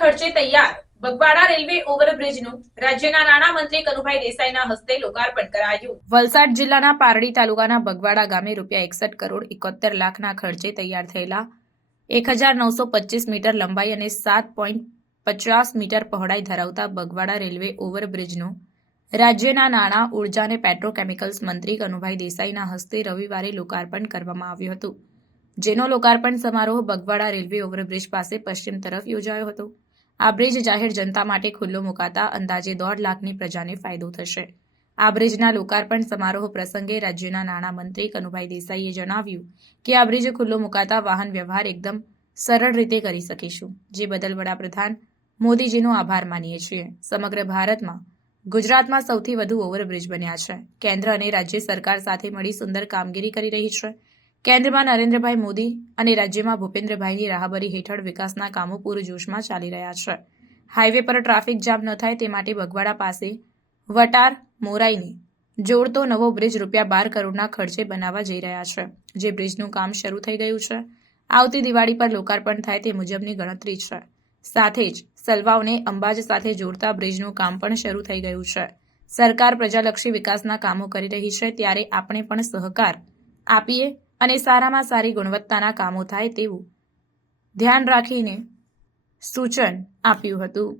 ખર્ચે તૈયાર બગવાડા રેલવે ઓવરબ્રિજનું રાજ્યના નાણામંત્રી કનુભાઈ દેસાઈના હસ્તે લોકાર્પણ કરાયું। વલસાડ જિલ્લાના પારડી તાલુકાના બગવાડા ગામે ₹61 કરોડ 71 લાખના ખર્ચે તૈયાર થયેલા 1925 મીટર લંબાઈ અને 7.50 મીટર પહોળાઈ ધરાવતા બગવાડા રેલવે ઓવરબ્રિજનું રાજ્યના નાણાં, ઉર્જા અને પેટ્રોકેમિકલ્સ મંત્રી કનુભાઈ દેસાઈના હસ્તે રવિવારે લોકાર્પણ કરવામાં આવ્યું હતું, જેનો લોકાર્પણ સમારોહ બગવાડા રેલવે ઓવરબ્રિજ પાસે પશ્ચિમ તરફ યોજાયો હતો। આ બ્રિજ જાહેર જનતા માટે ખુલ્લો મુકાતા અંદાજે 1.5 લાખની પ્રજાને ફાયદો થશે। આ બ્રિજના લોકાર્પણ સમારોહ પ્રસંગે રાજ્યના નાણામંત્રી કનુભાઈ દેસાઈએ જણાવ્યું કે આ બ્રિજ ખુલ્લો મુકાતા વાહન વ્યવહાર એકદમ સરળ રીતે કરી શકીશું, જે બદલ વડાપ્રધાન મોદીજીનો આભાર માનીએ છીએ। સમગ્ર ભારતમાં ગુજરાતમાં સૌથી વધુ ઓવરબ્રિજ બન્યા છે। કેન્દ્ર અને રાજ્ય સરકાર સાથે મળી સુંદર કામગીરી કરી રહી છે। કેન્દ્રમાં નરેન્દ્રભાઈ મોદી અને રાજ્યમાં ભૂપેન્દ્રભાઈની રાહબરી હેઠળ વિકાસના કામો પૂરજોશમાં ચાલી રહ્યા છે। હાઈવે પર ટ્રાફિક જામ ન થાય તે માટે બગવાડા પાસે વટાર મોરાઈને જોડતો નવો બ્રિજ ₹12 કરોડના ખર્ચે બનાવવા જઈ રહ્યા છે, જે બ્રિજનું કામ શરૂ થઈ ગયું છે। આવતી દિવાળી પર લોકાર્પણ થાય તે મુજબની ગણતરી છે। સાથે જ સલવાવને અંબાજ સાથે જોડતા બ્રિજનું કામ પણ શરૂ થઈ ગયું છે। સરકાર પ્રજાલક્ષી વિકાસના કામો કરી રહી છે, ત્યારે આપણે પણ સહકાર આપીએ અને સારામાં સારી ગુણવત્તાના કામો થાય તેવું ધ્યાન રાખીને સૂચન આપ્યું હતું।